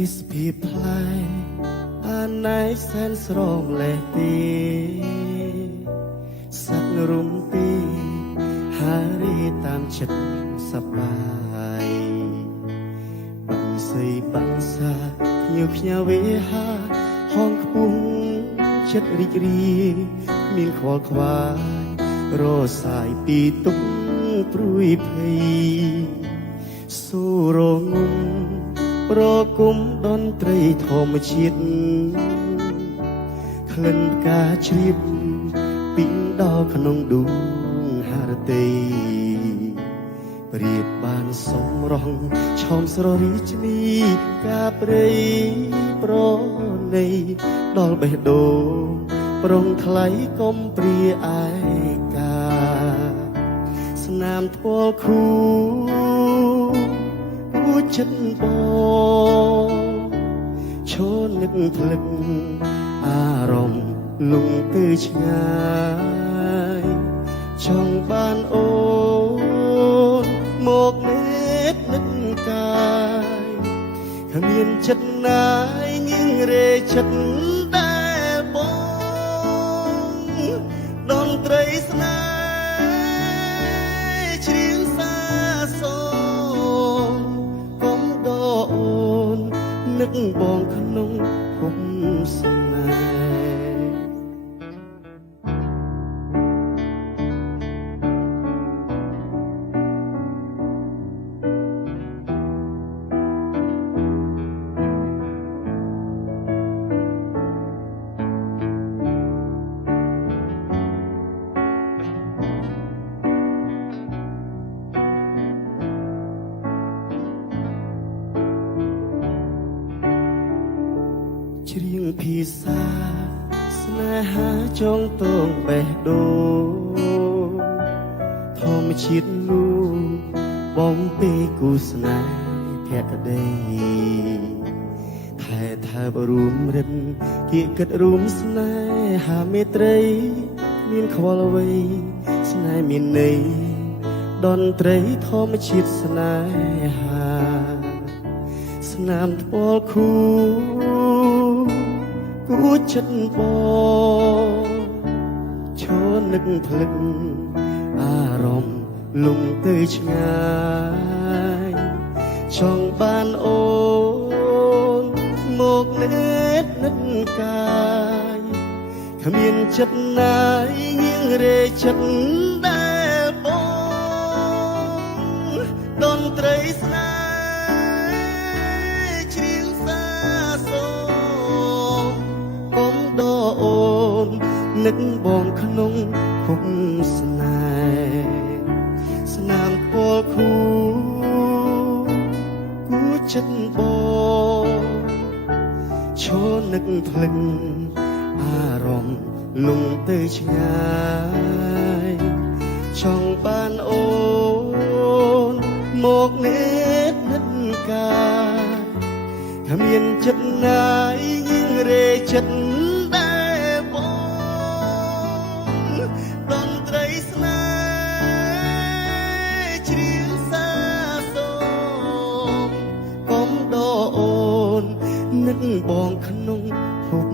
ទេសភាពផ្លែអាណៃសែនស្រងលេះទីសត្វរុំពីហារីតាមចិត្តសប្បាយបងសីបងសាញើផ្ញើវេហាហងខ្ពស់ចិត្តរីករាយមានខ្វល់ខ្វាយរសាយពីទុកព្រួយភ័យសូរងំប្រគុំតន្ត្រីធម្មជាតិក្លិនផ្កាជ្រាបពីងដល់ក្នុងដួងហារតីព្រៀបបានសំរងឆោមស្ររីជ្មីកាព្រៃប្រណីដល់បេះដូងប្រងថ្លៃកុំព្រាឯកាស្នាមថ្ពាល់ខូគួចិត្តបងឈរនឹកភ្លឹកអារម្មណ៍លងទៅឆ្ងាយចង់បានអូនមកនេតនឹកកាយគ្មានចិត្តណាយញឹងរេចិត្តដែលបងតន្ត្រីស្នេហ៍ជ្រៀងសាសូកុំដអូននឹកបងក្នុងភពស្នេហ៍ច្រៀងភាសាស្នេហាចងតងបេះដូងធម្មជាតិលូបំពេគូស្នេហ៍ភក្តីថែថាបរួមរិនគៀកកិតរួមស្នេហាមេត្រីមានខ្វល់អ្វីស្នេហ៍មានន័យតន្ត្រីធម្មជាតិស្នេហាស្នាមថ្ពាល់ខូគួចិត្តបងឈរនឹកភ្លឹកអារម្មណ៍លងទៅឆ្ងាយចង់បានអូនមកនេតនឹកកាយគ្មានចិត្តណាយញៀងរេចិត្តដែលបងតន្ត្រីស្នេហ៍នឹកបងក្នុងភពស្នេហ៍ស្នាមពណ៌ខូគួចិត្តបងឈរនឹកភ្លឹកអារម្មណ៍លងទៅឆ្ងាយចង់បានអូនមកនេតនឹកកាយគ្មានចិត្តណាយញឹងរេចិត្តនឹកបងក្នុងភព